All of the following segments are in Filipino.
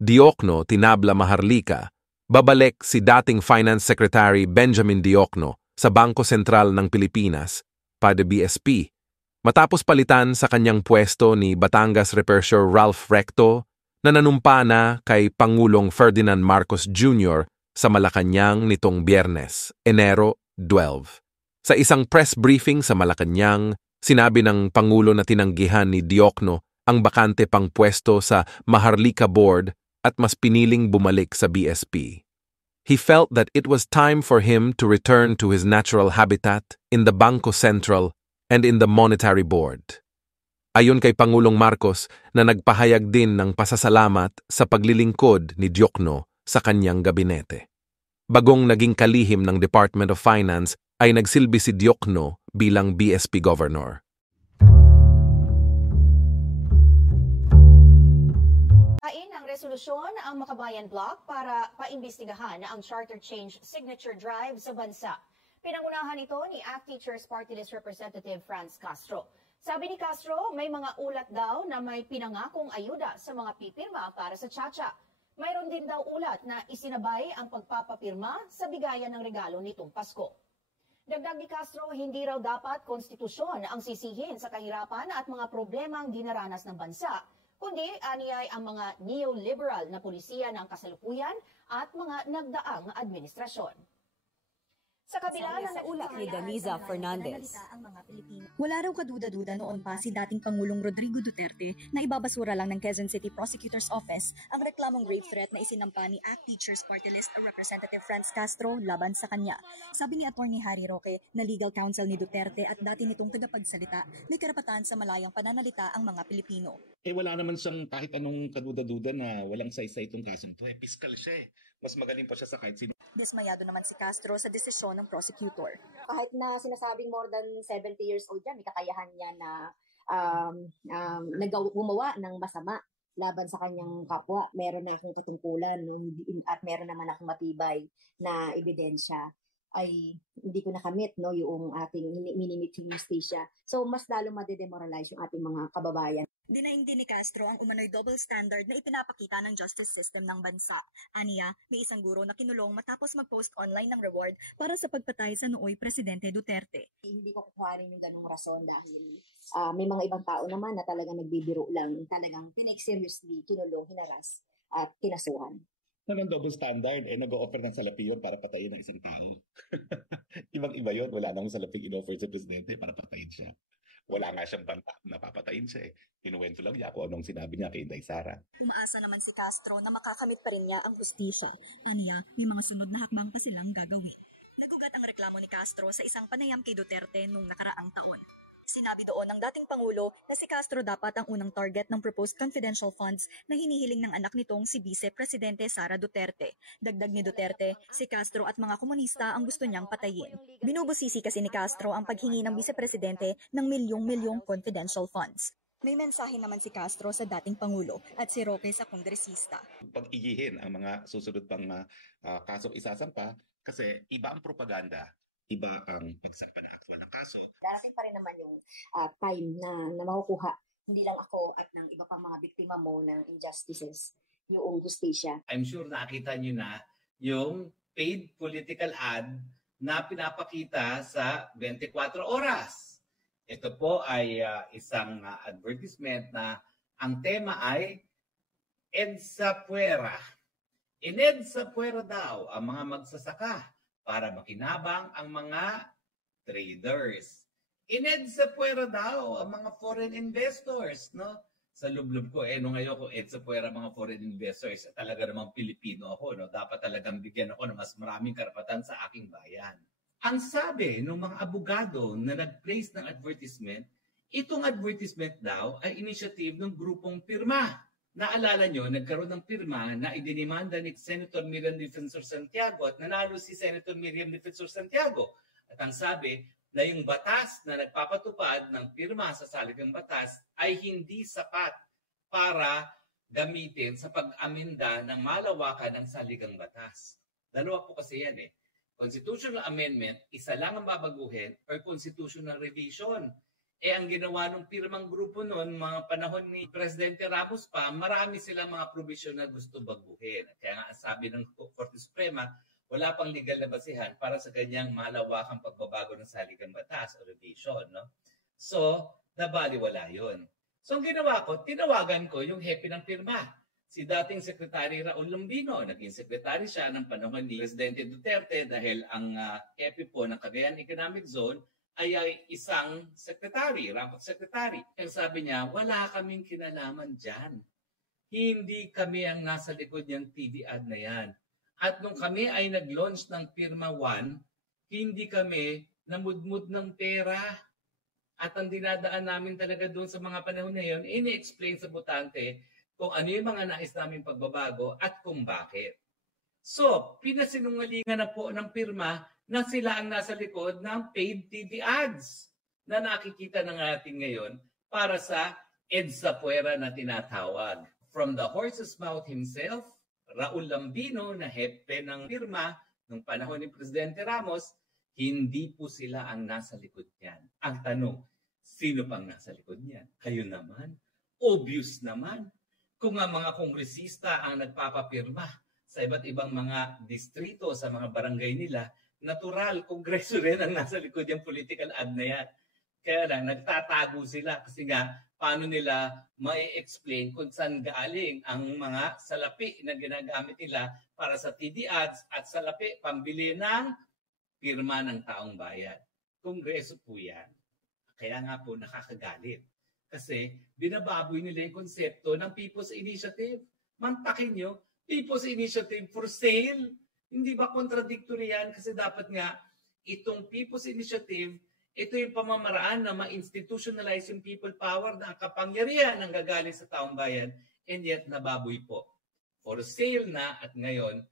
Diokno tinabla Maharlika, babalik si dating Finance Secretary Benjamin Diokno sa Bangko Sentral ng Pilipinas, pada BSP, matapos palitan sa kanyang pwesto ni Batangas Repair Ralph Recto na nanumpa na kay Pangulong Ferdinand Marcos Jr. sa Malacanang nitong Biyernes, Enero 12. Sa isang press briefing sa Malacanang, sinabi ng Pangulo na tinanggihan ni Diokno ang bakante pang pwesto sa Maharlika Board at mas piniling bumalik sa BSP. He felt that it was time for him to return to his natural habitat in the Bangko Sentral and in the Monetary Board. Ayon kay Pangulong Marcos na nagpahayag din ng pasasalamat sa paglilingkod ni Diokno sa kanyang gabinete. Bagong naging kalihim ng Department of Finance ay nagsilbi si Diokno bilang BSP Governor. Resolusyon ang Makabayan Bloc para paimbestigahan ang charter change signature drive sa bansa. Pinangunahan ito ni ACT Teachers Party List Representative Franz Castro. Sabi ni Castro, may mga ulat daw na may pinangakong ayuda sa mga pipirma para sa Chacha. Mayroon din daw ulat na isinabay ang pagpapapirma sa bigayan ng regalo nitong Pasko. Dagdag ni Castro, hindi raw dapat konstitusyon ang sisihin sa kahirapan at mga problemang dinaranas ng bansa, kundi aniyay ang mga neoliberal na pulisiya ng kasalukuyan at mga nagdaang administrasyon. Sa kabila ng ulat ni Daniza Fernandez. Wala raw kaduda-duda noon pa si dating Pangulong Rodrigo Duterte na ibabasura lang ng Quezon City Prosecutor's Office ang reklamong rape threat na isinampa ni ACT Teachers Party List Representative Franz Castro laban sa kanya. Sabi ni Atty. Harry Roque na legal counsel ni Duterte at dati nitong tagapagsalita, may karapatan sa malayang pananalita ang mga Pilipino. Wala naman siyang kahit anong kaduda-duda na walang saysay itong kasong ito. Piskal siya eh. Mas magaling pa siya sa kahit sino. Dismayado naman si Castro sa desisyon ng prosecutor. Kahit na sinasabing more than 70 years old yan, may kakayahan niya na gumawa ng masama laban sa kanyang kapwa. Meron na akong katungkulan at meron naman akong matibay na ebidensya. Ay hindi ko nakamit yung ating minimiting justisya. So mas lalo madedemoralize yung ating mga kababayan. Dinaing din ni Castro ang umano'y double standard na ipinapakita ng justice system ng bansa. Aniya, may isang guro na kinulong matapos mag-post online ng reward para sa pagpatay sa nooy Presidente Duterte. Hindi ko kukuhanin yung ganung rason dahil may mga ibang tao naman na talagang nagbibiro lang, talagang tinake seriously, kinulong, hinaras at kinasuhan. Ng double standard, nag-o-offer ng salapi yun para patayin ang isang tao. Ibang-iba yun, wala namang salaping in-offer sa Presidente para patayin siya. Wala nga siyang banta na papatayin siya eh. Kinuwento lang niya kung anong sinabi niya kay Inday Sara. Umaasa naman si Castro na makakamit pa rin niya ang hustisya. Aniya, may mga sunod na hakbang pa silang gagawin. Nagugat ang reklamo ni Castro sa isang panayam kay Duterte noong nakaraang taon. Sinabi doon ng dating Pangulo na si Castro dapat ang unang target ng proposed confidential funds na hinihiling ng anak nitong si Vice Presidente Sara Duterte. Dagdag ni Duterte, si Castro at mga komunista ang gusto niyang patayin. Binubusisi kasi ni Castro ang paghingi ng Vice Presidente ng milyong-milyong confidential funds. May mensahe naman si Castro sa dating Pangulo at si Roque sa kongresista. Pag-igihin ang mga susunod pang kasong isasampa kasi iba ang propaganda. Iba ang pagsampa ng actual ng kaso. Darating pa rin naman yung time na makukuha, hindi lang ako at ng iba pang mga biktima mo ng injustices, yung justisya. I'm sure nakita nyo na yung paid political ad na pinapakita sa 24 oras. Ito po ay isang advertisement na ang tema ay EDSA Puera. In EDSA Puera daw ang mga magsasaka para makinabang ang mga traders. In-EDSA Puera daw ang mga foreign investors, no? Sa lublob ko, nung ngayon ko EDSA Puera mga foreign investors, talaga namang Pilipino ako, no? Dapat talagang bigyan ako ng mas maraming karapatan sa aking bayan. Ang sabi ng mga abogado na nag-place ng advertisement, itong advertisement daw ay initiative ng grupong Pirma. Naalala nyo, nagkaroon ng pirma na idinimanda ni Senator Miriam Defensor Santiago at nanalo si Senator Miriam Defensor Santiago. At ang sabi na yung batas na nagpapatupad ng pirma sa saligang batas ay hindi sapat para gamitin sa pag-amenda ng malawakan ng saligang batas. Dalawa po kasi yan eh. Constitutional amendment, isa lang ang babaguhin or constitutional revision. ang ginawa ng pirmang grupo noon, mga panahon ni Presidente Ramos pa, marami silang mga provision na gusto baguhin. Kaya nga sabi ng Korte Suprema, wala pang legal na basihan para sa kanyang malawakang pagbabago ng saligang batas o revision. No? So, nabaliwala yun. So, ang ginawa ko, tinawagan ko yung hepe ng pirma. Si dating Secretary Raul Lambino, naging secretary siya ng panahon ni Presidente Duterte dahil ang hepe po ng Cagayan Economic Zone ay isang secretary, rampant secretary. Ang sabi niya, wala kaming kinalaman dyan. Hindi kami ang nasa likod niyang TV ad na yan. At nung kami ay nag-launch ng Pirma 1, hindi kami namudmud ng pera. At ang dinadaan namin talaga doon sa mga panahon na yun, ini-explain sa botante kung ano yung mga nais namin pagbabago at kung bakit. So, pinasinungalingan na po ng pirma na sila ang nasa likod ng paid TV ads na nakikita na natin ngayon para sa EDSA Puera na tinatawag. From the horse's mouth himself, Raul Lambino na hepe ng pirma nung panahon ni Presidente Ramos, hindi po sila ang nasa likod niyan. Ang tanong, sino pang nasa likod niyan? Kayo naman. Obvious naman. Kung ang mga kongresista ang nagpapapirma sa iba't ibang mga distrito, sa mga barangay nila, natural, kongreso rin ang nasa likod yung political ad na yan. Kaya lang, nagtatago sila kasi nga, paano nila mai-explain kung saan galing ang mga salapi na ginagamit nila para sa TV ads at salapi pambili ng pirma ng taong bayan. Kongreso po yan. Kaya nga po nakakagalit. Kasi binababoy nila yung konsepto ng People's Initiative. Mantakin nyo, People's Initiative for sale. Hindi ba contradictory yan? Kasi dapat nga, itong People's Initiative, ito yung pamamaraan na ma-institutionalize yung people power na ang kapangyarihan ang gagaling sa taong bayan. And yet, nababoy po. For sale na at ngayon,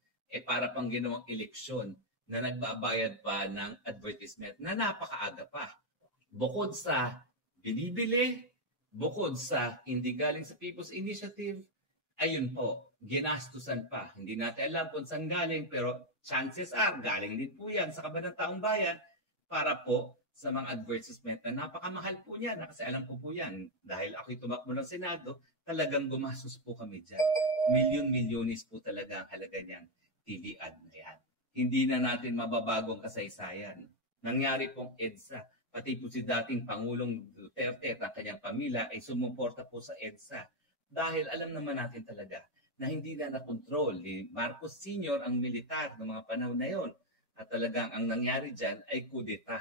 para pang ginawang eleksyon na nagbabayad pa ng advertisement na napakaaga pa. Bukod sa binibili, bukod sa hindi galing sa People's Initiative, ayun po, ginastusan pa. Hindi natin alam kung saan galing, pero chances are, galing din po yan sa kaban ng taong bayan para po sa mga advertisement na napakamahal po niyan. Kasi alam ko po yan, dahil ako'y tumakbo ng Senado, talagang gumastos po kami dyan. Milyon-milyonis po talaga ang halaga niyan, TV ad na yan. Hindi na natin mababagong kasaysayan. Nangyari pong EDSA, pati po si dating Pangulong Duterte at ang kanyang pamilya ay sumuporta po sa EDSA. Dahil alam naman natin talaga na hindi na nakontrol ni Marcos Sr. ang militar ng mga panahon na yon. At talagang ang nangyari dyan ay kudeta.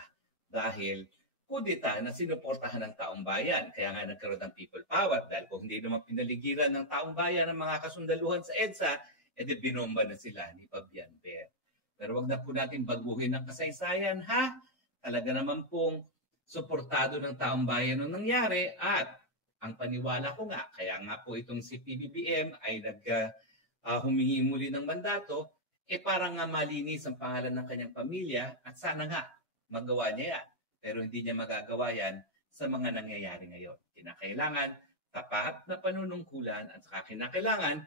Dahil kudeta na sinuportahan ng taong bayan. Kaya nga nagkaroon ng people power. Dahil kung hindi naman pinaligiran ng taong bayan ng mga kasundaluhan sa EDSA, edi binomba na sila ni Fabian Ver. Pero wag na po natin baguhin ang kasaysayan, ha? Talaga naman pong suportado ng taong bayan nung nangyari at ang paniwala ko nga, kaya nga po itong si PBBM ay humingi muli ng mandato, parang nga malinis ang pangalan ng kanyang pamilya at sana nga magawa niya yan. Pero hindi niya magagawa yan sa mga nangyayari ngayon. Kinakailangan tapat na panunungkulan at saka kinakailangan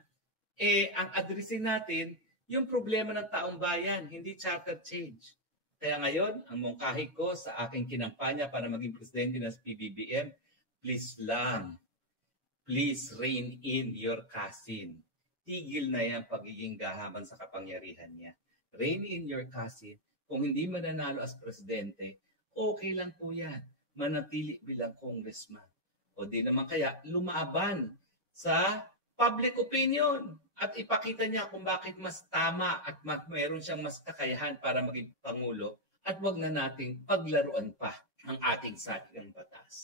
ang adresin natin yung problema ng taong bayan, hindi charter change. Kaya ngayon, ang mungkahi ko sa aking kinampanya para maging presidente ng PBBM, please lang, please rein in your cousin. Tigil na yan pagiging gahaman sa kapangyarihan niya. Rein in your cousin. Kung hindi mananalo as presidente, okay lang po yan. Manatili bilang congressman. O di naman kaya lumaban sa public opinion at ipakita niya kung bakit mas tama at mayroon siyang mas kakayahan para maging pangulo at wag na nating paglaruan pa ang ating saligang batas.